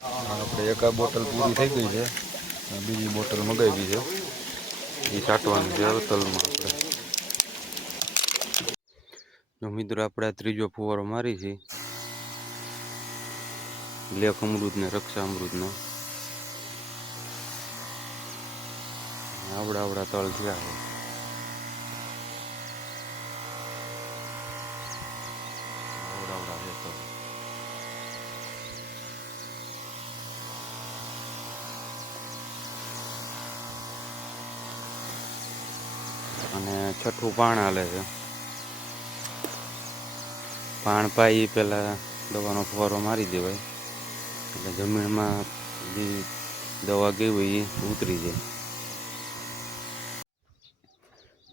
આપણે એક આ બોટલ પૂરી થઈ ગઈ છે. બીજી બોટલ મગાવી છે. એ છાંટવાની છે હવે તલમાં આપણે. જો મિત્રો, આપણે ત્રીજો ફુવારો મારી છે. લેખ અમૃતને, રક્ષા અમૃતનો. આવડા આવડા તલ થયા આવડા આવડા છે તલ અને છઠ્ઠું પાણ હાલે છે. પાણ પાઈ પહેલાં દવાનો ફુવારો મારી દેવાય. એટલે જમીનમાં જે દવા ગઈ હોય એ ઉતરી જાય.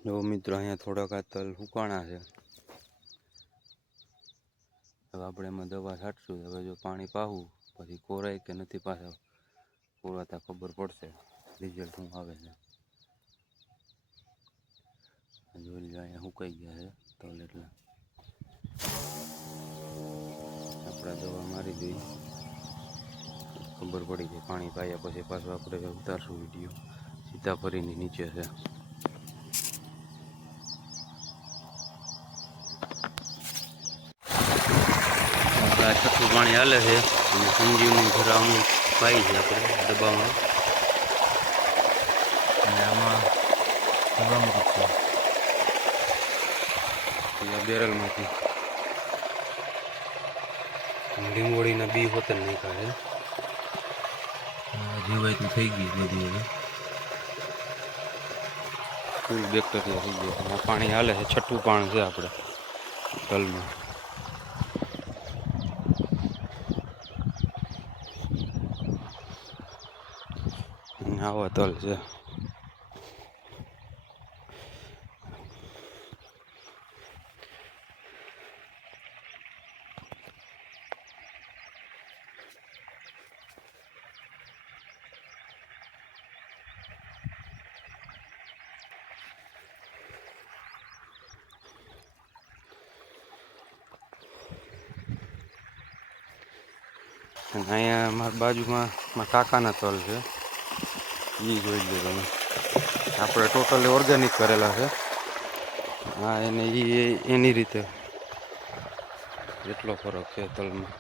જો મિત્રો અહીંયા થોડાક આ તલ હુકાણા છે. હવે આપણે એમાં દવા છાંટશું. હવે જો પાણી પાવું પછી કોરાય કે નથી પાછા, કોરાતા ખબર પડશે. રિઝલ્ટ શું આવે છે. જોઈ લો અહીંયા સુકાઈ ગયા છે તલ એટલે આપણે દવા મારી દઈએ ખબર પડી જાય પાણી પાયા પછી પાછું આપણે ઉતારશું વીડિયો ફરીની નીચે છે. છઠ્ઠું પાણી હાલે છે, અને સંજીવની જરા અમુક પાઈ છે આપણે ડબ્બામાં. અને આમાં અમૃત પેલા બેરલમાંથી. લીંબોળીના બી હોત નહીં છે. જીવાય તો થઈ ગઈ બધી હવે. ફૂલ બેક્ટેરિયા થઈ ગયો આ પાણી હાલે છે છઠ્ઠું પાણી છે આપણે આવો આવા તલ છે. અને અહીંયા મારા બાજુમાં મારા કાકાના તલ છે. એ જોઈ લો તમે. આપણે ટોટલી ઓર્ગેનિક કરેલા છે. હા, એને એ એની રીતે એટલો ફરક છે તલમાં.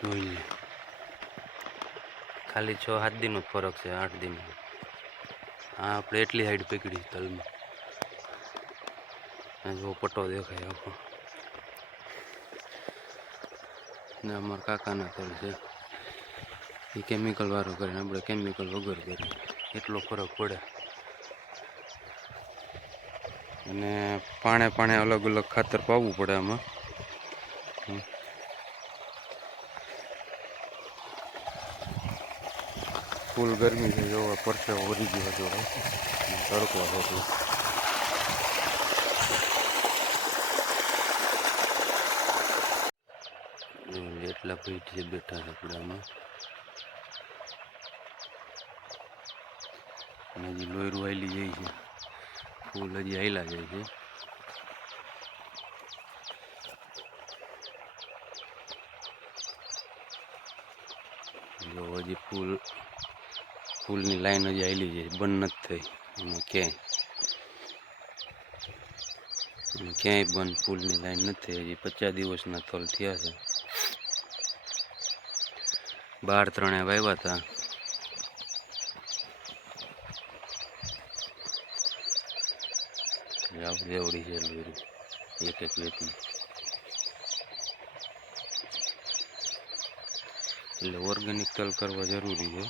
જોઈ ખાલી છ સાત દિનનો ફરક છે, આઠ દિનનો. હા, આપણે એટલી હાઈટ પકડી તલમાં. જો પટ્ટો દેખાય આખો ને અમારા કાકાના ઘર છે એ કેમિકલ વાળું કરે ને આપણે કેમિકલ વગર કરીએ એટલો ફરક પડે અને પાણે પાણે અલગ અલગ ખાતર પાવવું પડે આમાં ફૂલ ગરમી છે જોવા પરસેવો વરી ગયો હતો તડકો છે એટલે ભાઈ છે બેઠા રખડામાં અને હજી લોયરું આવેલી જાય છે. ફૂલ હજી આવેલા જાય છે. જો હજી ફૂલ, ફૂલની લાઈન હજી આવેલી છે. બંધ નથી થઈ. એમાં ક્યાંય. ક્યાંય બંધ ફૂલની લાઈન નથી હજી પચાસ દિવસના તલ થયા છે. બાર ત્રણે વાવ્યા હતા આવડી આવડી છે લોયરું એક એક વેતની. એટલે ઓર્ગેનિક તલ કરવા જરૂરી છે.